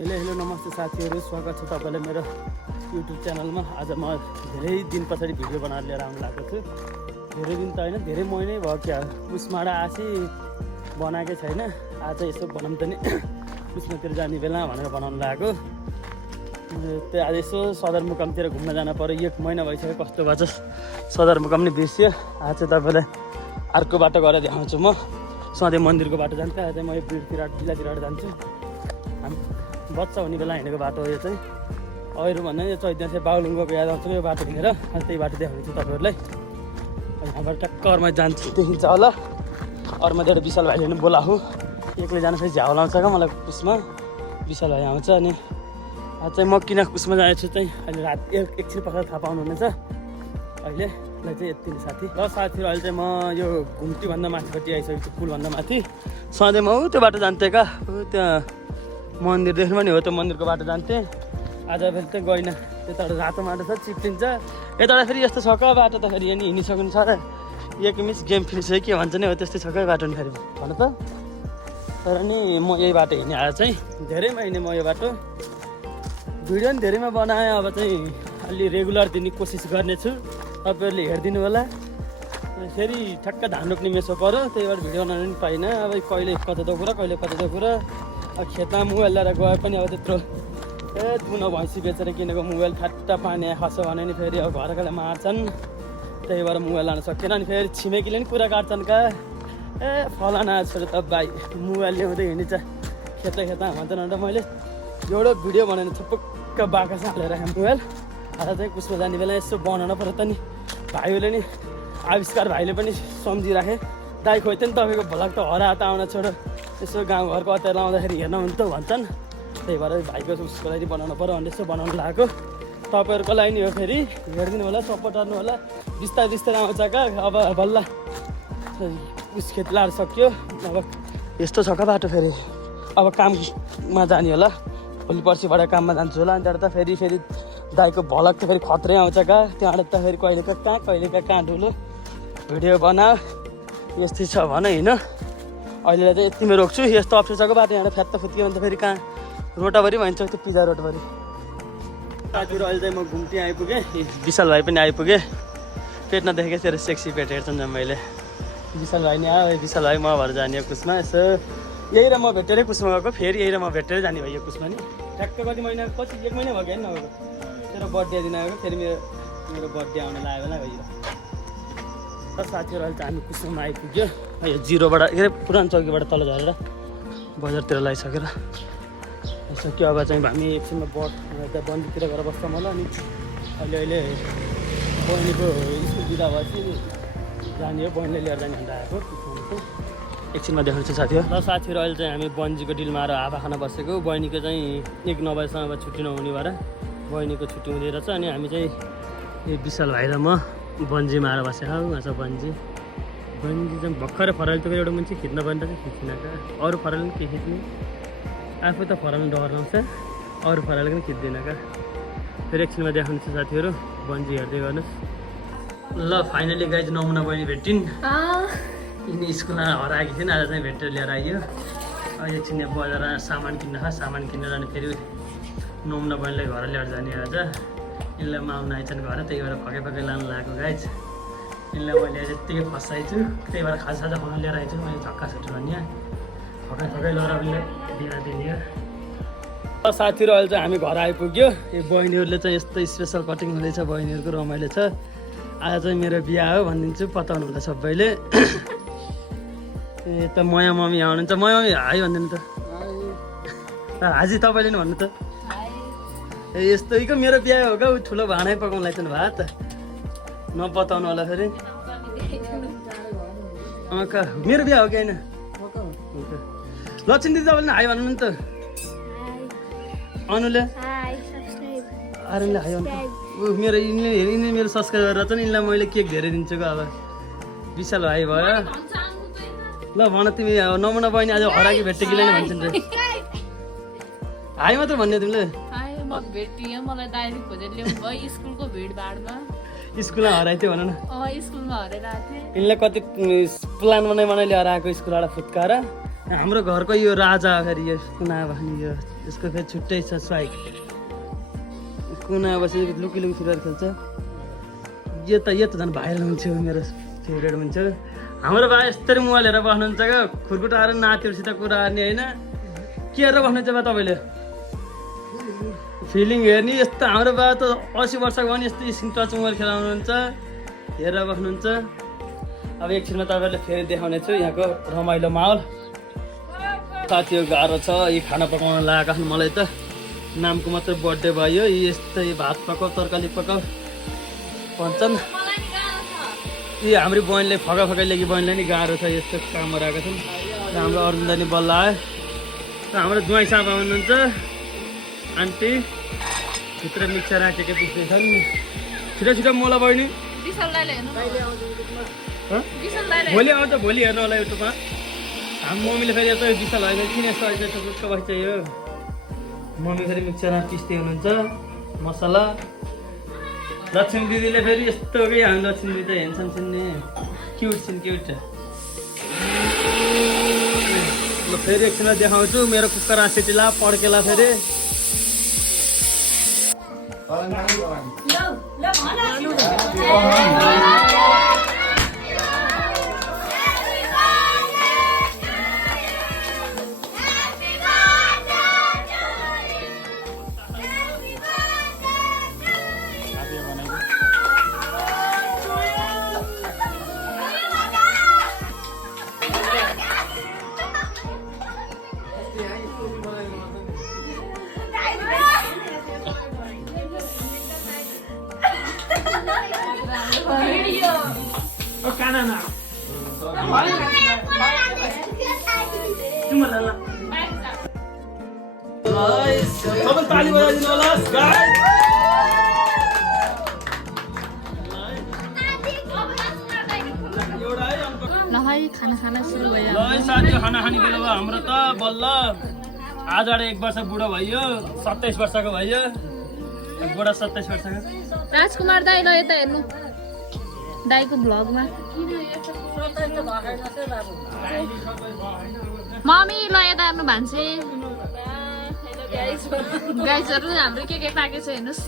Hello नमस्ते साथीहरू, स्वागत छ तपाईँलाई मेरो युट्युब च्यानलमा। आज म धेरै दिन पछाडि भिडियो बनाएर लिएर आउनु लागेको छु। धेरै दिन त होइन, धेरै महिनै भयो क्या। पुसमाडा आसी बनाएकै छैन। आज यसो बनाउँ त नि पुसमातिर जाने बेला भनेर बनाउनु लागेको। त्यही आज यसो सदरमुकामतिर घुम्न जान पर्यो। 1 महिना भइसक्यो, कस्तो भएछ सदरमुकाम नि बिर्सियो। आज चाहिँ तपाईँलाई अर्को बाटो गरेर देखाउँछु। म सधैँ मन्दिरको बाटो जान्थेँ, आज म यो जिल्लातिर जान्छु। बच्चा हुने बेला हिँडेको बाटो हो यो चाहिँ। अरू भन्दा यो चैत्य बागलुङको याद आउँछ यो बाटो हिँडेर। त्यही बाटो देखाउँछु तपाईँहरूलाई। यहाँबाट टक्क अरूमा जान्छु, देखिन्छ होला। अरूमा एउटा विशाल भाइले पनि बोलाऊ, एक्लै जानु फेरि झ्याउ लाउँछ क्या मलाई। पुसमा विशाल भाइ आउँछ। अनि आज चाहिँ म किन पुसमा जाएको छु चाहिँ अहिले रात एकछिन पछाडि थाहा पाउनुहुनेछ। अहिलेलाई चाहिँ यति नै साथी। ल साथीहरू, अहिले चाहिँ म यो घुम्तीभन्दा माथिपट्टि आइसकेको छु, पुलभन्दा माथि। सधैँ म त्यो बाटो जान्थेँ क्या, त्यहाँ मन्दिर देख्नु पनि हो, त्यो मन्दिरको बाटो जान्थेँ। आज फेरि चाहिँ गइनँ। यताबाट रातो माटो छ, चिप्लिन्छ। यताबाट फेरि यस्तो छ क्या बाटो त, फेरि यहाँ हिँडिसक्नु छ र 1 मिस गेम फिनिस है के भन्छ नि हो, त्यस्तै छ क्या बाटो नि फेरि भन त। तर नि म यही बाटो हिँडेँ आज चाहिँ। धेरैमा हिँडेँ म यो बाटो। भिडियो पनि धेरैमा बनाएँ। अब चाहिँ अलि रेगुलर दिने कोसिस गर्नेछु, तपाईँहरूले हेरिदिनु होला। फेरि ठक्क धान रोप्ने मेसो पऱ्यो, त्यही भएर भिडियो बनाउनु पनि पाइनँ। अब कहिले कता कुरा, कहिले कता कुरा। अब खेतमा मोबाइल लिएर गए पनि अब त्यत्रो दुनो भैँसी बेचेर किनेको मोबाइल खाट्टा पानी खस्यो भने नि फेरि अब घरकाले मार्छन्। त्यही भएर मोबाइल लान सकेन। अनि फेरि छिमेकीले पनि कुरा काट्छन् का, फलाना छोरो त भाइ मोबाइल ल्याउँदै हिँडिन्छ खेतमा भन्छन्। अन्त मैले एउटा भिडियो बनाएर थुप्पक्क बाँका हालेर राखेँ मोबाइल। आज चाहिँ कुसमा जाने बेला यसो बनाउन पऱ्यो त नि। भाइहरूले नि आविष्कार भाइले पनि सम्झिराखेँ, दाइ खोइ त नि तपाईँको भलाक त हरात आउन छोडो, यसो गाउँघरको अत्यार लाउँदाखेरि हेर्न हुन्छ भन्छन्। त्यही भएर भाइको उसको लागि बनाउनु पऱ्यो भने यसो बनाउनु लागेको। तपाईँहरूको लागि नि हो, फेरि हेरिदिनु होला, सपोर्ट गर्नु होला। बिस्तारै बिस्तारै आउँछ क्या। अब बल्ल उस खेत लाएर सक्यो। अब यस्तो छ क्या बाटो। फेरि अब काममा जाने होला, भोलि पर्सिबाट काममा जान्छु होला। अनि त्यहाँबाट त फेरि दाइको भलक त फेरि खत्रै आउँछ क्या। त्यहाँबाट त फेरि कहिले कहाँ ठुलो भिडियो बना यस्तै छ भन होइन। अहिलेलाई चाहिँ यतिमै रोक्छु। यस्तो अप्ठ्यारो बाटो यहाँबाट फ्यात्त फुत्कियो भने त फेरि कहाँ रोटाभरि भन्छ, त्यो पिज्जा रोटाभरि। साथीहरू, अहिले चाहिँ म घुम्ती आइपुगेँ। विशाल भाइ पनि आइपुगेँ। पेट नदेखेको तेरो सेक्सी पेट हेर्छन् मैले। विशाल भाइ नि आयो। विशाल भाइ म भएर जाने हो कुसमा। यसो यही र म भेटेरै कुसमा गएको, फेरि यही र म भेटेरै जाने भयो कुसमा नि। ठ्याक्क कति महिना पछि, 1 महिना भयो कि होइन नगएको। तेरो बर्थडे दिन आएको, फेरि मेरो बर्थडे आउन लाग्यो होला भयो। र साथीहरू, अहिले चाहिँ हामी कुसमा आइपुग्यो। यो जिरोबाट के अरे पुरानो चौकीबाट तल झरेर बजारतिर लगाइसकेर सक्यो। अब चाहिँ हामी एकछिनमा त्यहाँ बन्दीतिर गएर बस्छौँ होला। अनि अहिले बहिनीको स्कुल बिदा भएपछि जाने हो, बहिनीले लिएर जाने भनेर आएको। एकछिनमा देखाउँछु साथीहरू। र साथीहरू, अहिले चाहिँ हामी बन्जीको डिलमा आएर हावा खान बसेको। बहिनीको चाहिँ 1 बजीसम्म छुट्टी नहुने भएर बहिनीको छुट्टी हुँदै रहेछ। अनि हामी चाहिँ विशाल भाइ र म बन्जीमा आएर बसेको हौ। उहाँ छ बन्जी चाहिँ भर्खरै फराइल त एउटा मान्छे खिच्न पर्ने रहेछ, खिच्न कहाँ अरू फराइल पनि के खिच्ने, आफू त फराइल डर लाउँछ, अरू फराइल पनि खिच्दैन कहाँ। फेरि एकछिनमा देखाउनु छ साथीहरू, बन्जी हेर्दै गर्नुहोस्। ल फाइनली गाइज नमुना बहिनी भेटिन्। यिनी स्कुलमा हराएकी थिइन्, आज चाहिँ भेटेर लिएर आइयो। एकछिन यहाँ बजार सामान किनेर अनि फेरि नमुना बहिनीलाई घर लिएर जाने आज। यिनलाई माउन आइछन् घर, त्यही भएर फकै लानु लागेको गाइज। यिनलाई मैले यत्तिकै फसाइछु, त्यही भएर खाजा खुवाउन लिएर आइछु मैले। झक्का छुट्यो भने फकै लगेर उसले दिने। साथीहरू, अहिले चाहिँ हामी घर आइपुग्यो। यो बहिनीहरूले चाहिँ यस्तो स्पेसल कटिङ हुँदैछ, बहिनीहरूको रमाइलो छ। आज चाहिँ मेरो बिहा हो भनिदिन्छु, पताउनु होला सबैले। ए त मया मम्मी यहाँ हुनुहुन्छ। मया मम्मी हाई भनिदिनु त। हाजी तपाईँले नि भन्नु त। ए यस्तै को मेरो बिहा हो क्या, ठुलो भाँडै पकाउनु लाग्छ नि भात, नपताउनु होला फेरि। मेरो बिहा हो कि होइन? लक्ष्मी दिदी तपाईँले हाई भन्नु नि त। अनुले अरूले हाई भन्नु। मेरो यिनले मेरो सब्सक्राइब गरेर चाहिँ यिनलाई मैले केक धेरै दिन्छु क्या। अब विशाल भाइ भयो। ल भन तिमी, नमुना बहिनी आज हराकी भेटेकीलाई नै भन्छन् रे। हाई मात्र भन्ने तिमीले। मलाई दाइले खोजेर ल्याउनु भयो स्कुलको भिडभाडमा। स्कुलमा हराइथ्यो भन न। स्कुलमा हराएर आएको थिएँ। यिनलाई कति प्लान बनाइ लिएर आएको स्कुलबाट फुत्काएर। हाम्रो घरको यो राजा फेरि यो कुना भन्ने यो यसको फेरि छुट्टै छ स्वाइक कुना बसेर लुकी लुकी फिरेर खेल्छ यो त झन् भाइरल हुन्थ्यो मेरो फेभरेट हुन्छ हाम्रो बा यस्तरी मोबाइल हेरेर बस्नुहुन्छ क्या खुर्कुटाएर नातिहरूसित कुरा गर्ने होइन के हेरेर बस्नुहुन्छ बा तपाईँले फिलिङ हेर्ने यस्तो हाम्रो बा त 80 वर्षको भने यस्तो स्क्रिन टच मोबाइल खेलाउनुहुन्छ हेरेर बस्नुहुन्छ अब एकछिनमा तपाईँहरूले फेरि देखाउने छु यहाँको रमाइलो माहौल साथी यो गाह्रो छ यी खाना पकाउन लागेको छ मलाई त नामको मात्रै बर्थडे भयो यस्तै भात पकाउ तरकारी पकाउ भन्छन् यी हाम्रो बहिनीले फकाफकाइले कि बहिनीलाई नि गाह्रो छ यस्तो कामहरू आएको छन् र हाम्रो अर्जुनलाई नि बल्ल आयो र हाम्रो ज्वाइँ साहब हुनुहुन्छ आन्टी भित्र मिक्सर राखेको पिस्दैछन् छिटो छिटो मोला बहिनी भोलि आउँछ भोलि हेर्नु होला युट्युबमा हाम्रो मम्मीले फेरि यस्तो विशाल होइन किन यस्तो अहिले टुक्क बसिदियो मम्मी फेरि मिक्सरमा पिस्दै हुनुहुन्छ मसला लक्ष्मी दिदीले फेरि यस्तो कि हामी लक्ष्मी दिदी त हेर्छन् सुन्ने क्युट छिन् क्युट ल फेरि एकछिनमा देखाउँछु मेरो कुकर आसिटीला पड्केला फेरि सबै ताली बजाइदिनु होला खाना सुरु भयो साथी खाना खाने बेला भयो हाम्रो त बल्ल आजबाट 1 वर्ष बुढो भयो 27 वर्षको भयो बुढा 27 वर्षको राजकुमार दाइ ल यता हेर्नु दाइको भ्लगमा मम्मी ल यता हेर्नु भान्से गाइजहरू हाम्रो के पाकेको छ हेर्नुहोस्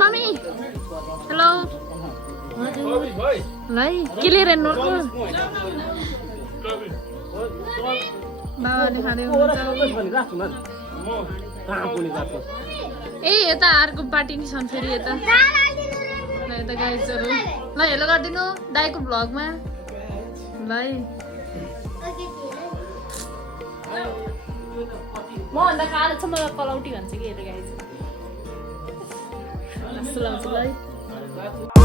मम्मी हेलो ल क्लियर हेर्नु बाबाले खाँदै ए यता अर्को पार्टी नि छन् फेरि यता ल यता गाइजहरू ल हेलो गरिदिनु दाइको भ्लगमा ल म भन्दा कालो छ मलाई पलौटी भन्छ कि हेलो गाइज जस्तो लाग्छ ल